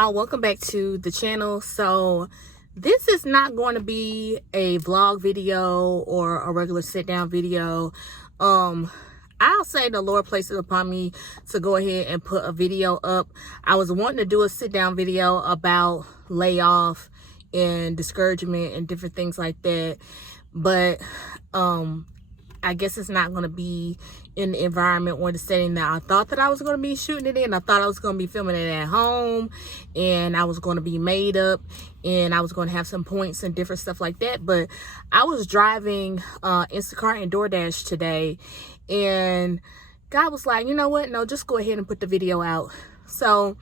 y'all, welcome back to the channel. So this is not going to be a vlog video or a regular sit down video. I'll say the Lord placed it upon me to go ahead and put a video up. I was wanting to do a sit down video about layoff and discouragement and different things like that, but I guess it's not going to be in the environment or the setting that I thought that I was going to be shooting it in. I thought I was going to be filming it at home, and I was going to be made up, and I was going to have some points and different stuff like that. But I was driving Instacart and DoorDash today, and God was like, you know what? No, just go ahead and put the video out. So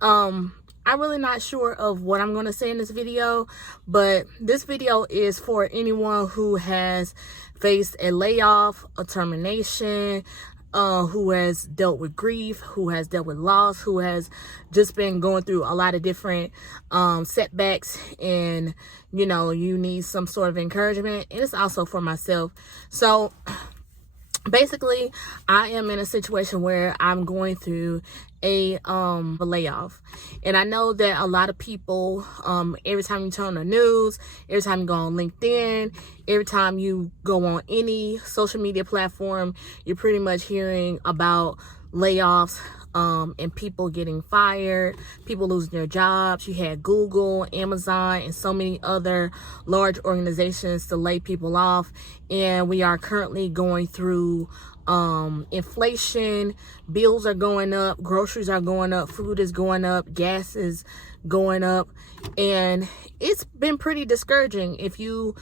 I'm really not sure of what I'm going to say in this video, but this video is for anyone who has faced a layoff, a termination, who has dealt with grief, who has dealt with loss, who has just been going through a lot of different setbacks, and you know, you need some sort of encouragement. And it's also for myself. So basically, I am in a situation where I'm going through a layoff, and I know that a lot of people, every time you turn on the news, every time you go on LinkedIn, every time you go on any social media platform, you're pretty much hearing about layoffs, and people getting fired, people losing their jobs. You had Google, Amazon, and so many other large organizations to lay people off, and we are currently going through inflation. Bills are going up, groceries are going up, food is going up, gas is going up, and it's been pretty discouraging. If you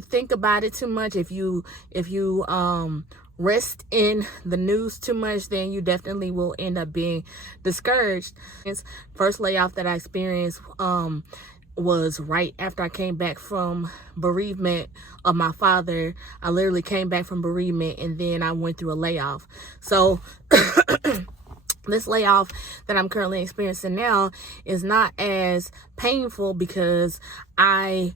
think about it too much, if you rest in the news too much, then you definitely will end up being discouraged. First layoff that I experienced was right after I came back from bereavement of my father. I literally came back from bereavement, and then I went through a layoff. So this layoff that I'm currently experiencing now is not as painful, because I,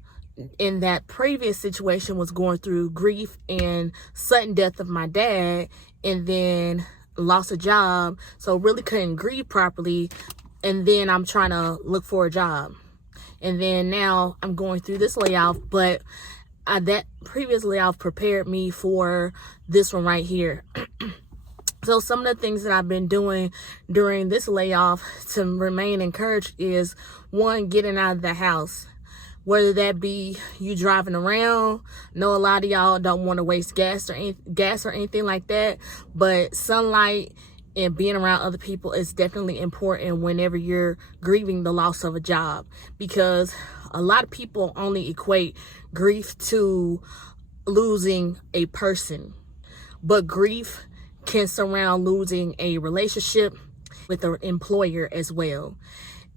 in that previous situation, was going through grief and sudden death of my dad, and then lost a job, so really couldn't grieve properly, and then I'm trying to look for a job. And then now I'm going through this layoff, but that previous layoff prepared me for this one right here. So some of the things that I've been doing during this layoff to remain encouraged is, one, getting out of the house. Whether that be you driving around. I know a lot of y'all don't want to waste gas or anything like that, but sunlight and being around other people is definitely important whenever you're grieving the loss of a job, because a lot of people only equate grief to losing a person, but grief can surround losing a relationship with an employer as well.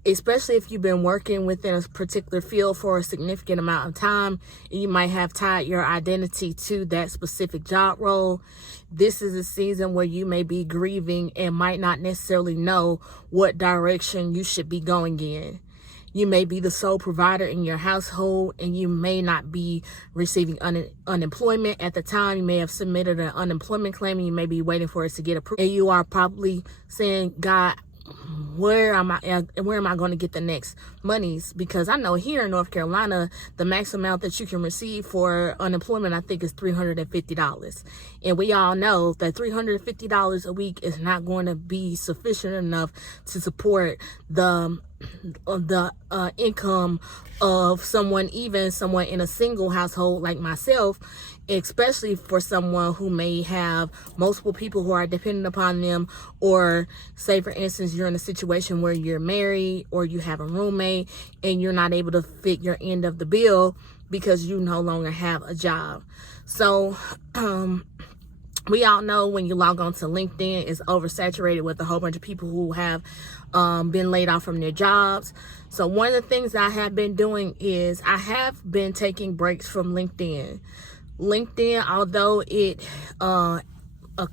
Especially if you've been working within a particular field for a significant amount of time, and you might have tied your identity to that specific job role. This is a season where you may be grieving and might not necessarily know what direction you should be going in. You may be the sole provider in your household, and you may not be receiving unemployment at the time. You may have submitted an unemployment claim, and you may be waiting for it to get approved. And you are probably saying, God, where am I going to get the next monies? Because I know here in North Carolina, the max amount that you can receive for unemployment, I think, is $350. And we all know that $350 a week is not going to be sufficient enough to support the income of someone, even someone in a single household like myself, especially for someone who may have multiple people who are dependent upon them, or say, for instance, you're in a situation where you're married or you have a roommate and you're not able to fit your end of the bill because you no longer have a job. So we all know when you log on to LinkedIn, it's oversaturated with a whole bunch of people who have been laid off from their jobs. So one of the things that I have been doing is I have been taking breaks from LinkedIn. LinkedIn, although it a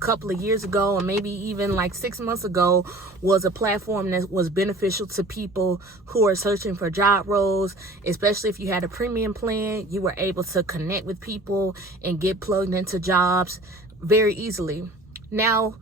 couple of years ago, or maybe even like 6 months ago, was a platform that was beneficial to people who are searching for job roles, especially if you had a premium plan. You were able to connect with people and get plugged into jobs very easily. Now,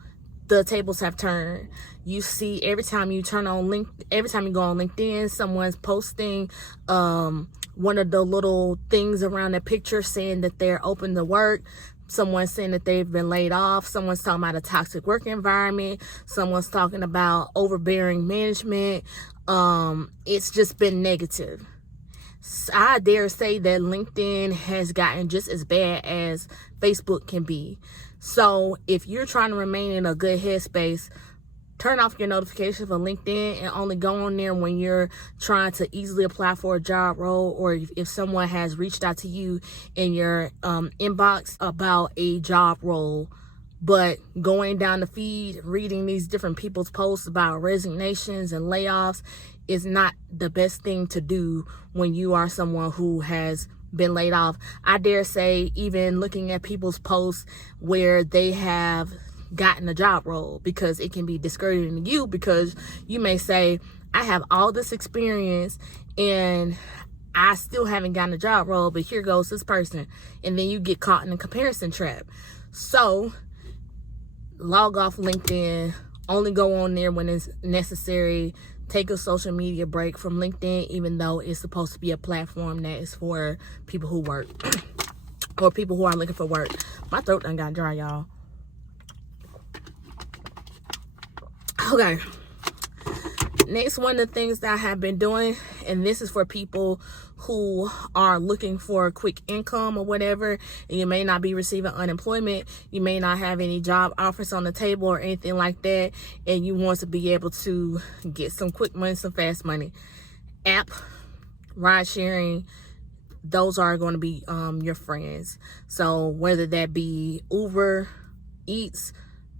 the tables have turned. You see, every time you go on LinkedIn, someone's posting one of the little things around the picture saying that they're open to work. Someone's saying that they've been laid off. Someone's talking about a toxic work environment. Someone's talking about overbearing management. It's just been negative. I dare say that LinkedIn has gotten just as bad as Facebook can be. So if you're trying to remain in a good headspace, turn off your notifications for LinkedIn and only go on there when you're trying to easily apply for a job role, or if someone has reached out to you in your inbox about a job role. But going down the feed, reading these different people's posts about resignations and layoffs is not the best thing to do when you are someone who has been laid off. I dare say even looking at people's posts where they have gotten a job role, because it can be discouraging to you, because you may say, I have all this experience and I still haven't gotten a job role, but here goes this person. And then you get caught in a comparison trap. So log off LinkedIn, only go on there when it's necessary. Take a social media break from LinkedIn, even though it's supposed to be a platform that is for people who work or people who are looking for work. My throat done got dry, y'all. Okay. Next, one of the things that I have been doing, and this is for people who are looking for a quick income or whatever, and you may not be receiving unemployment, you may not have any job offers on the table or anything like that, and you want to be able to get some quick money, some fast money. App, ride sharing, those are going to be your friends. So whether that be Uber Eats,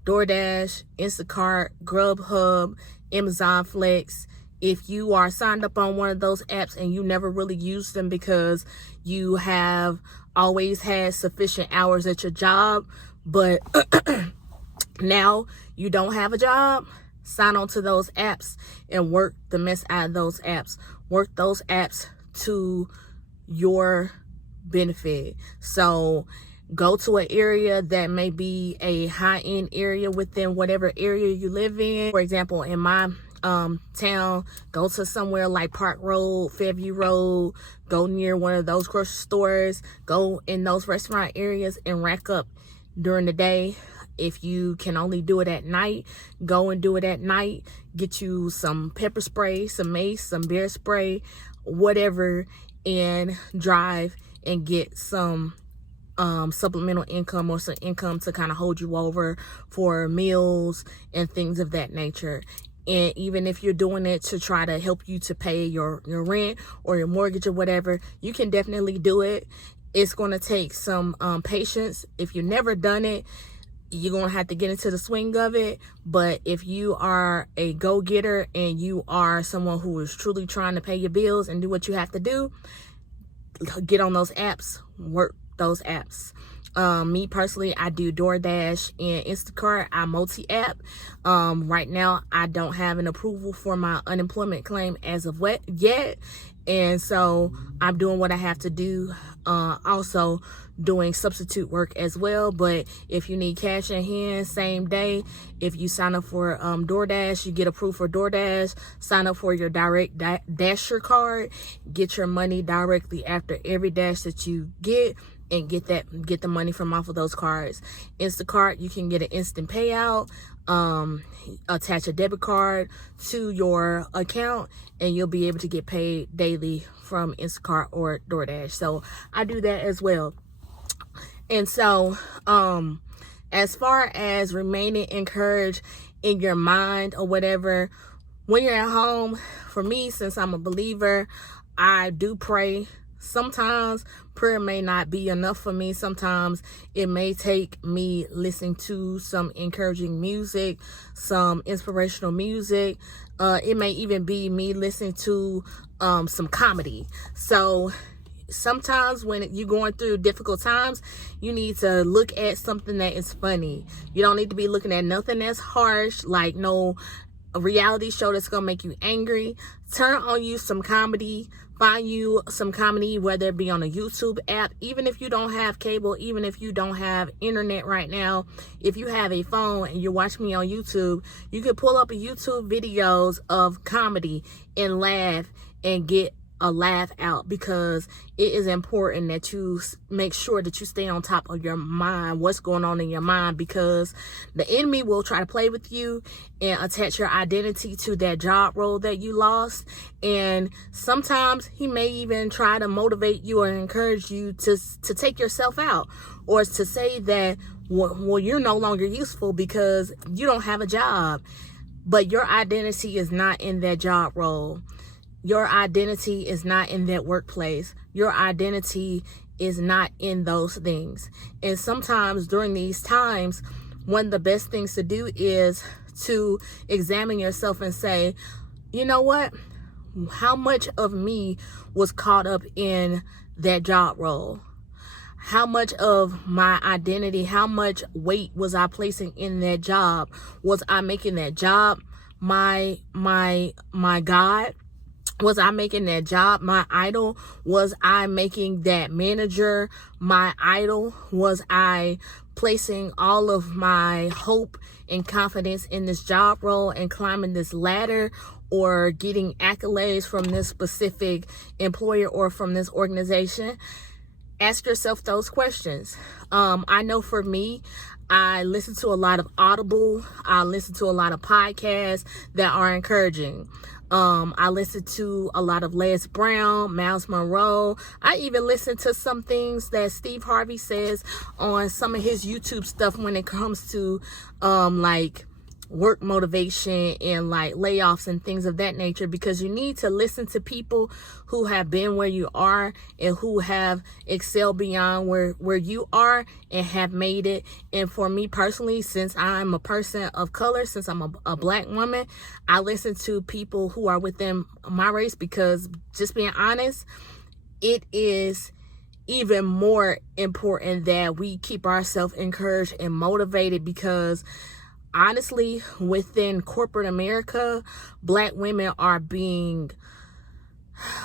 DoorDash, Instacart, Grubhub, Amazon Flex, if you are signed up on one of those apps and you never really use them because you have always had sufficient hours at your job, but now you don't have a job, sign on to those apps and work the mess out of those apps. Work those apps to your benefit. So go to an area that may be a high-end area within whatever area you live in. For example, in my town, go to somewhere like Park Road, Fairview Road, go near one of those grocery stores, go in those restaurant areas and rack up during the day. If you can only do it at night, go and do it at night. Get you some pepper spray, some mace, some bear spray, whatever, and drive and get some supplemental income or some income to kind of hold you over for meals and things of that nature. And even if you're doing it to try to help you to pay your rent or your mortgage or whatever, you can definitely do it. It's going to take some patience. If you've never done it, you're going to have to get into the swing of it. But if you are a go-getter and you are someone who is truly trying to pay your bills and do what you have to do, get on those apps, work those apps. Me personally, I do DoorDash and Instacart. I multi-app. Right now, I don't have an approval for my unemployment claim as of yet. And so I'm doing what I have to do. Also doing substitute work as well. But if you need cash in hand, same day. If you sign up for DoorDash, you get approved for DoorDash. Sign up for your direct Dasher card. Get your money directly after every dash that you get, and get the money from off of those cards. Instacart, you can get an instant payout. Attach a debit card to your account and you'll be able to get paid daily from Instacart or DoorDash. So I do that as well. And so as far as remaining encouraged in your mind or whatever, when you're at home, for me, since I'm a believer, I do pray. Sometimes prayer may not be enough for me. Sometimes it may take me listening to some encouraging music, some inspirational music. It may even be me listening to some comedy. So sometimes when you're going through difficult times, you need to look at something that is funny. You don't need to be looking at nothing that's harsh, like no a reality show that's gonna make you angry, turn on you some comedy. Find you some comedy, whether it be on a YouTube app, even if you don't have cable, even if you don't have internet right now. If you have a phone and you're watching me on YouTube, you can pull up a YouTube videos of comedy and laugh and get a laugh out, because it is important that you make sure that you stay on top of your mind, what's going on in your mind, because the enemy will try to play with you and attach your identity to that job role that you lost. And sometimes he may even try to motivate you or encourage you to take yourself out, or to say that, well, you're no longer useful because you don't have a job. But your identity is not in that job role. Your identity is not in that workplace. Your identity is not in those things. And sometimes during these times, one of the best things to do is to examine yourself and say, you know what? How much of me was caught up in that job role? How much of my identity, how much weight was I placing in that job? Was I making that job my God? Was I making that job my idol? Was I making that manager my idol? Was I placing all of my hope and confidence in this job role and climbing this ladder, or getting accolades from this specific employer or from this organization? Ask yourself those questions. I know for me, I listen to a lot of Audible. I listen to a lot of podcasts that are encouraging. I listen to a lot of Les Brown, Miles Monroe. I even listen to some things that Steve Harvey says on some of his YouTube stuff when it comes to like work motivation and like layoffs and things of that nature, because you need to listen to people who have been where you are and who have excelled beyond where you are and have made it. And for me personally, since I'm a person of color, since I'm a black woman, I listen to people who are within my race, because just being honest, it is even more important that we keep ourselves encouraged and motivated, because honestly, within corporate America, black women are being,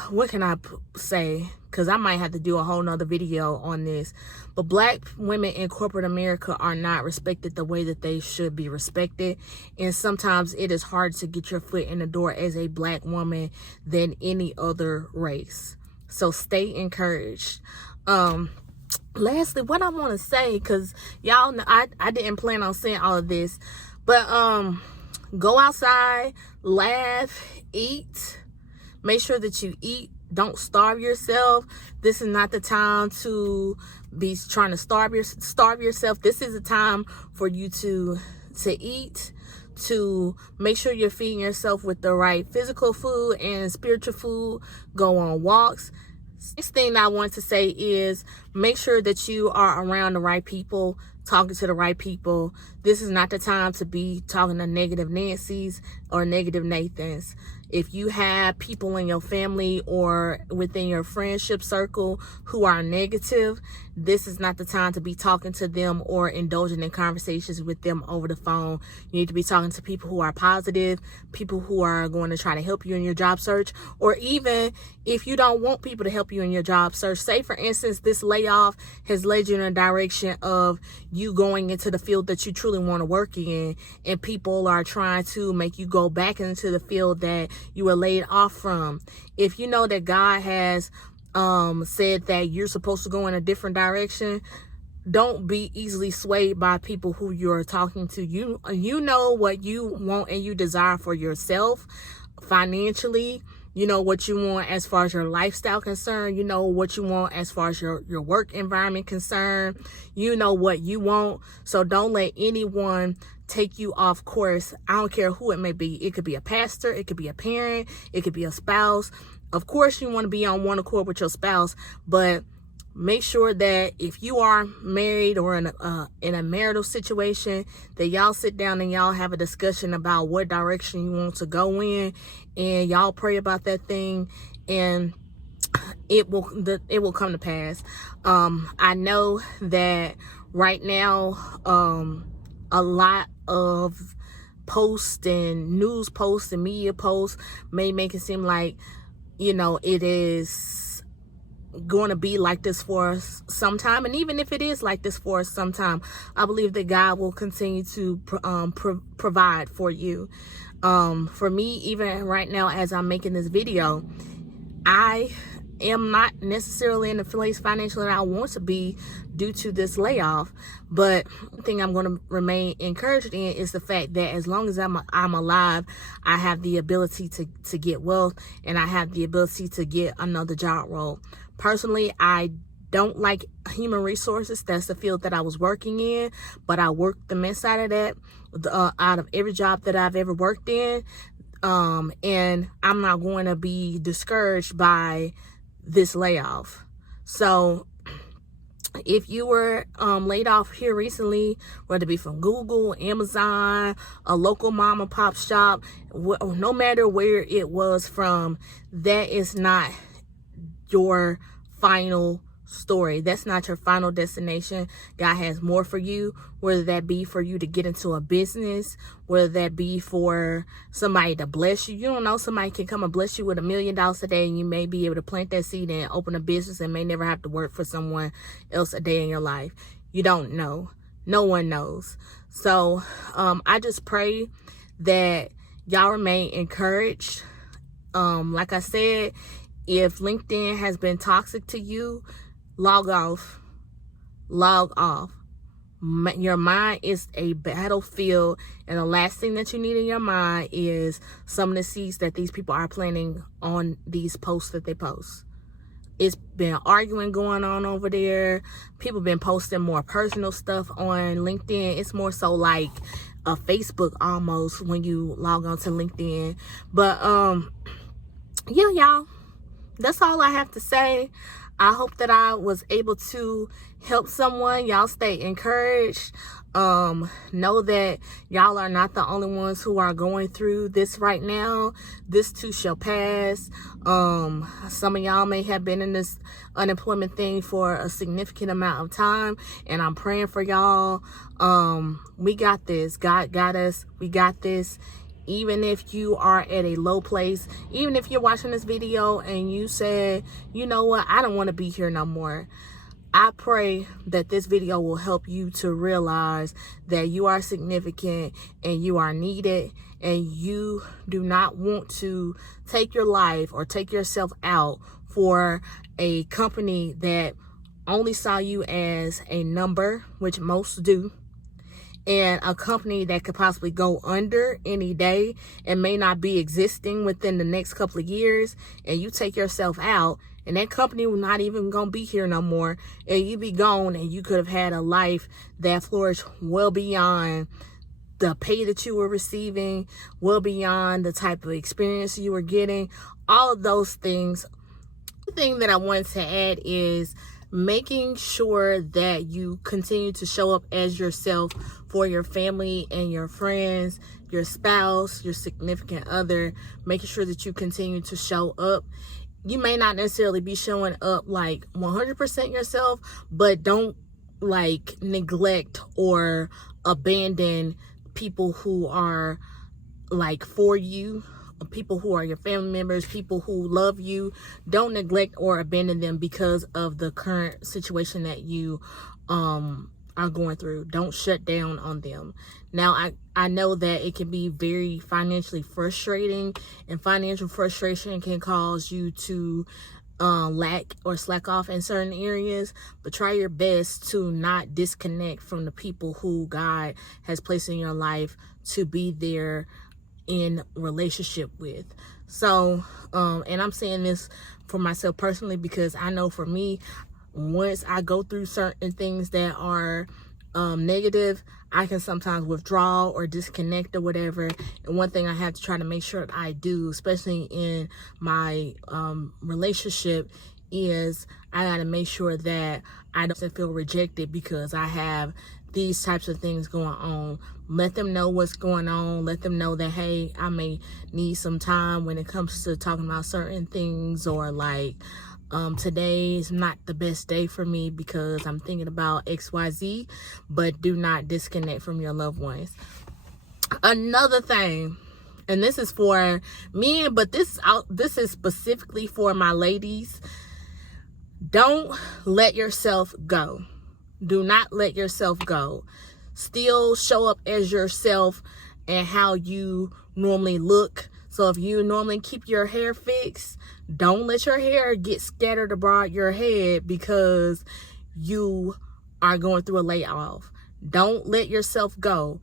what can I say? Because I might have to do a whole nother video on this. But black women in corporate America are not respected the way that they should be respected. And sometimes it is harder to get your foot in the door as a black woman than any other race. So stay encouraged. Lastly, what I want to say, because y'all know I didn't plan on saying all of this, but go outside, laugh, eat, make sure that you eat. Don't starve yourself. This is not the time to be trying to starve yourself. This is a time for you to eat, to make sure you're feeding yourself with the right physical food and spiritual food. Go on walks. Next thing I want to say is make sure that you are around the right people, talking to the right people. This is not the time to be talking to negative Nancy's or negative Nathans. If you have people in your family or within your friendship circle who are negative, this is not the time to be talking to them or indulging in conversations with them over the phone. You need to be talking to people who are positive, people who are going to try to help you in your job search, or even if you don't want people to help you in your job search. Say, for instance, this layoff has led you in a direction of you going into the field that you truly want to work in, and people are trying to make you go back into the field that you were laid off from. If you know that God has said that you're supposed to go in a different direction, don't be easily swayed by people who you're talking to. You know what you want and you desire for yourself financially. You know what you want as far as your lifestyle concerned. You know what you want as far as your work environment concerned. You know what you want. So don't let anyone take you off course. I don't care who it may be. It could be a pastor. It could be a parent. It could be a spouse. Of course, you want to be on one accord with your spouse, but make sure that if you are married or in a marital situation, that y'all sit down and y'all have a discussion about what direction you want to go in, and y'all pray about that thing, and it will come to pass. I know that right now, a lot of posts and news posts and media posts may make it seem like, it is going to be like this for us sometime. And even if it is like this for us sometime, I believe that God will continue to provide for you. For me, even right now, as I'm making this video, I am not necessarily in the place financially that I want to be due to this layoff. But the thing I'm going to remain encouraged in is the fact that as long as I'm alive, I have the ability to get wealth, and I have the ability to get another job role. Personally, I don't like human resources. That's the field that I was working in, but I worked the mess out of that, out of every job that I've ever worked in. And I'm not going to be discouraged by this layoff. So if you were laid off here recently, whether it be from Google, Amazon, a local mom and pop shop, no matter where it was from, that is not your final story. That's not your final destination. God has more for you, whether that be for you to get into a business, whether that be for somebody to bless you. You don't know, somebody can come and bless you with $1 million a day, and you may be able to plant that seed and open a business and may never have to work for someone else a day in your life. You don't know. No one knows. So I just pray that y'all remain encouraged. Like I said, if LinkedIn has been toxic to you, log off. Your mind is a battlefield, and the last thing that you need in your mind is some of the seeds that these people are planting on these posts that they post. It's been arguing going on over there. People been posting more personal stuff on LinkedIn. It's more so like a Facebook almost when you log on to LinkedIn. But yeah, y'all, that's all I have to say. I hope that I was able to help someone. Y'all stay encouraged. Know that y'all are not the only ones who are going through this right now. This too shall pass. Some of y'all may have been in this unemployment thing for a significant amount of time, and I'm praying for y'all. We got this. God got us. We got this. Even if you are at a low place, even if you're watching this video and you said, you know what, I don't want to be here no more. I pray that this video will help you to realize that you are significant and you are needed, and you do not want to take your life or take yourself out for a company that only saw you as a number, which most do, and a company that could possibly go under any day and may not be existing within the next couple of years, and you take yourself out, and that company will not even gonna be here no more, and you be gone, and you could have had a life that flourished well beyond the pay that you were receiving, well beyond the type of experience you were getting, all of those things. The thing that I wanted to add is making sure that you continue to show up as yourself for your family and your friends, your spouse, your significant other, making sure that you continue to show up. You may not necessarily be showing up like 100% yourself, but don't like neglect or abandon people who are like for you, people who are your family members, people who love you. Don't neglect or abandon them because of the current situation that you are going through. Don't shut down on them. Now, I know that it can be very financially frustrating, and financial frustration can cause you to lack or slack off in certain areas, but try your best to not disconnect from the people who God has placed in your life to be there in relationship with. So and I'm saying this for myself personally, because I know for me, once I go through certain things that are negative, I can sometimes withdraw or disconnect or whatever. And one thing I have to try to make sure that I do, especially in my relationship, is I got to make sure that I don't feel rejected because I have these types of things going on. Let them know what's going on. Let them know that, hey, I may need some time when it comes to talking about certain things, or like, today is not the best day for me because I'm thinking about XYZ, but do not disconnect from your loved ones. Another thing, and this is for men, but this is specifically for my ladies. Don't let yourself go. Do not let yourself go. Still show up as yourself and how you normally look. So if you normally keep your hair fixed, don't let your hair get scattered abroad your head because you are going through a layoff. Don't let yourself go.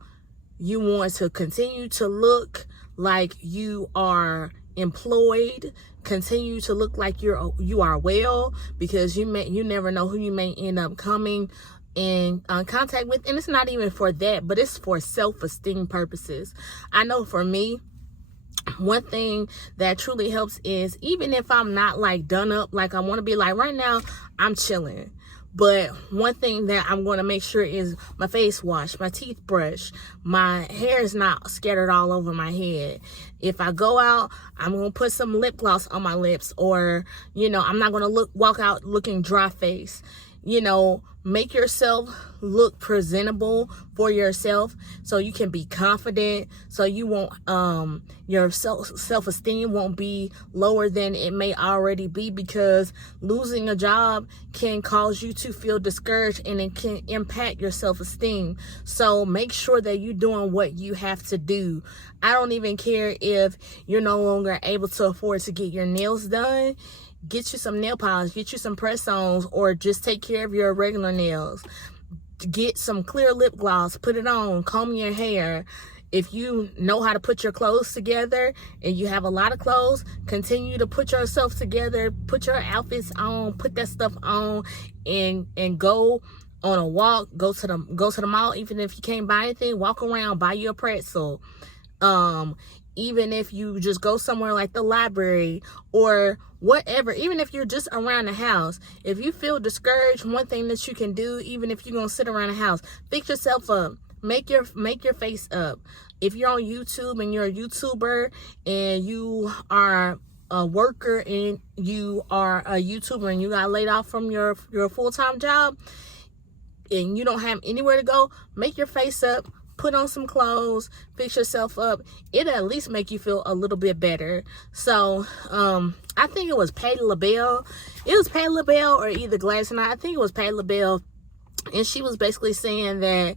You want to continue to look like you are employed. Continue to look like you are well, because you never know who you may end up coming in contact with. And it's not even for that, but it's for self-esteem purposes. I know for me, one thing that truly helps is, even if I'm not like done up like I want to be, like right now I'm chilling, but one thing that I'm going to make sure is my face wash, my teeth brush, my hair is not scattered all over my head. If I go out, I'm going to put some lip gloss on my lips, or, you know, I'm not going to walk out looking dry face. You know, make yourself look presentable for yourself so you can be confident, so you won't, your self-esteem won't be lower than it may already be, because losing a job can cause you to feel discouraged and it can impact your self-esteem. So make sure that you're doing what you have to do. I don't even care if you're no longer able to afford to get your nails done. Get you some nail polish, get you some press-ons, or just take care of your regular nails. Get some clear lip gloss, put it on, comb your hair. If you know how to put your clothes together and you have a lot of clothes, continue to put yourself together, put your outfits on, put that stuff on, and go on a walk, go to the mall. Even if you can't buy anything, walk around, buy you a pretzel. Even if you just go somewhere like the library or whatever, even if you're just around the house, if you feel discouraged, one thing that you can do, even if you're gonna sit around the house, fix yourself up, make your face up. If you're on YouTube and you're a YouTuber and you are a worker and you are a YouTuber and you got laid off from your full-time job and you don't have anywhere to go, make your face up, put on some clothes, fix yourself up. It'll at least make you feel a little bit better. So I think it was Patti LaBelle. It was Patti LaBelle or either Gladys and I think it was Patti LaBelle, and she was basically saying that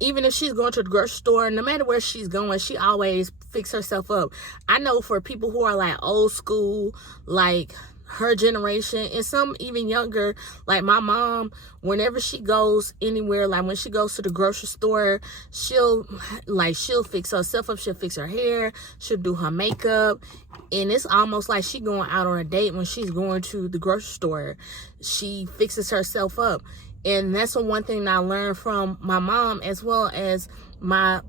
even if she's going to the grocery store, no matter where she's going, she always fix herself up. I know for people who are like old school, like her generation, and some even younger, like my mom, whenever she goes anywhere, like when she goes to the grocery store, she'll fix herself up, she'll fix her hair, she'll do her makeup, and it's almost like she going out on a date when she's going to the grocery store. She fixes herself up. And that's the one thing I learned from my mom, as well as my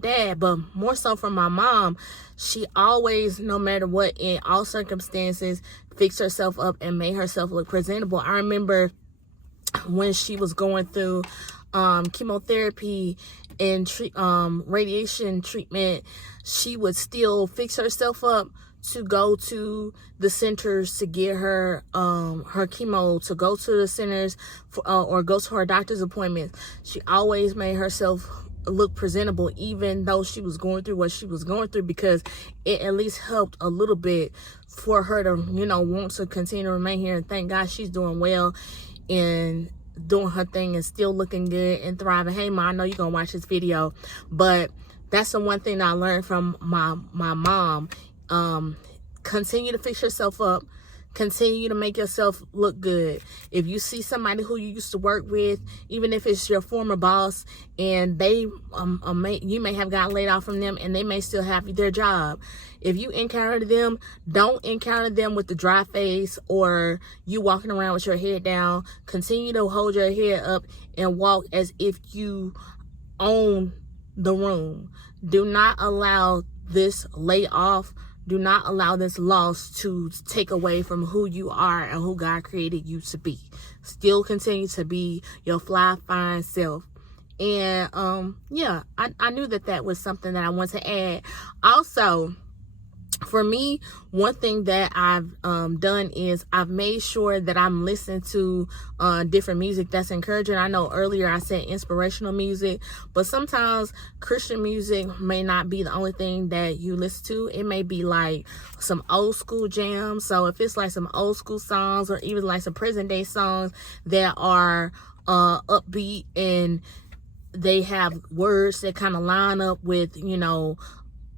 dad, but more so from my mom. She always, no matter what, in all circumstances, fixed herself up and made herself look presentable. I remember when she was going through chemotherapy and radiation treatment, she would still fix herself up to go to the centers to get her her chemo, to go to the centers for, or go to her doctor's appointments. She always made herself look presentable, even though she was going through what she was going through, because it at least helped a little bit for her to, you know, want to continue to remain here. And thank God she's doing well and doing her thing and still looking good and thriving. Hey, Ma, I know you're gonna watch this video, but that's the one thing I learned from my mom. Continue to fix yourself up. Continue to make yourself look good. If you see somebody who you used to work with, even if it's your former boss, and they you may have gotten laid off from them and they may still have their job. If you encounter them, don't encounter them with the dry face or you walking around with your head down. Continue to hold your head up and walk as if you own the room. Do not allow this layoff, do not allow this loss to take away from who you are and who God created you to be. Still continue to be your fly, fine self. And yeah, I knew that was something that I wanted to add. Also, For me, one thing that I've done is I've made sure that I'm listening to different music that's encouraging. I know earlier I said inspirational music, but sometimes Christian music may not be the only thing that you listen to. It may be like some old school jams. So if it's like some old school songs, or even like some present day songs that are upbeat and they have words that kind of line up with, you know,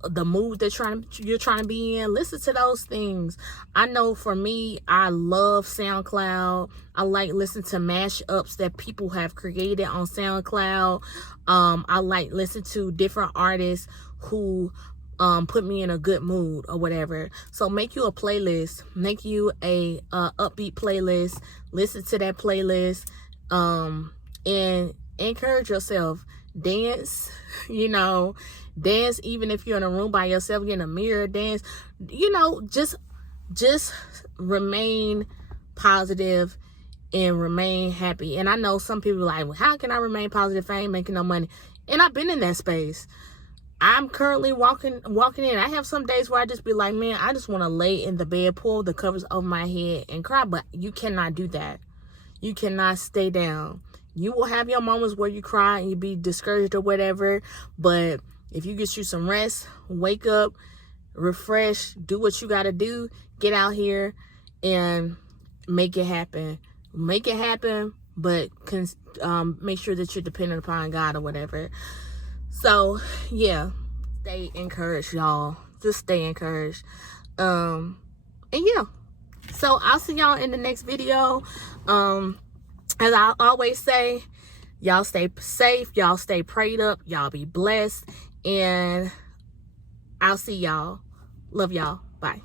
the mood that you're trying to be in, listen to those things. I know for me, I love SoundCloud. I like listening to mashups that people have created on SoundCloud. I like listen to different artists who put me in a good mood or whatever. So make you a playlist, make you a upbeat playlist, listen to that playlist, and encourage yourself. Dance, you know, dance even if you're in a room by yourself, get in a mirror, dance, you know, just remain positive and remain happy. And I know some people are like, well, how can I remain positive if I ain't making no money? And I've been in that space. I'm currently walking in. I have some days where I just be like, man, I just want to lay in the bed, pull the covers over my head and cry. But you cannot do that. You cannot stay down. You will have your moments where you cry and you be discouraged or whatever. But if you get you some rest, wake up, refresh, do what you got to do, get out here and make it happen. Make it happen, but make sure that you're dependent upon God or whatever. So, yeah, stay encouraged, y'all. Just stay encouraged. And yeah, so I'll see y'all in the next video. As I always say, y'all stay safe, y'all stay prayed up, y'all be blessed, and I'll see y'all. Love y'all. Bye.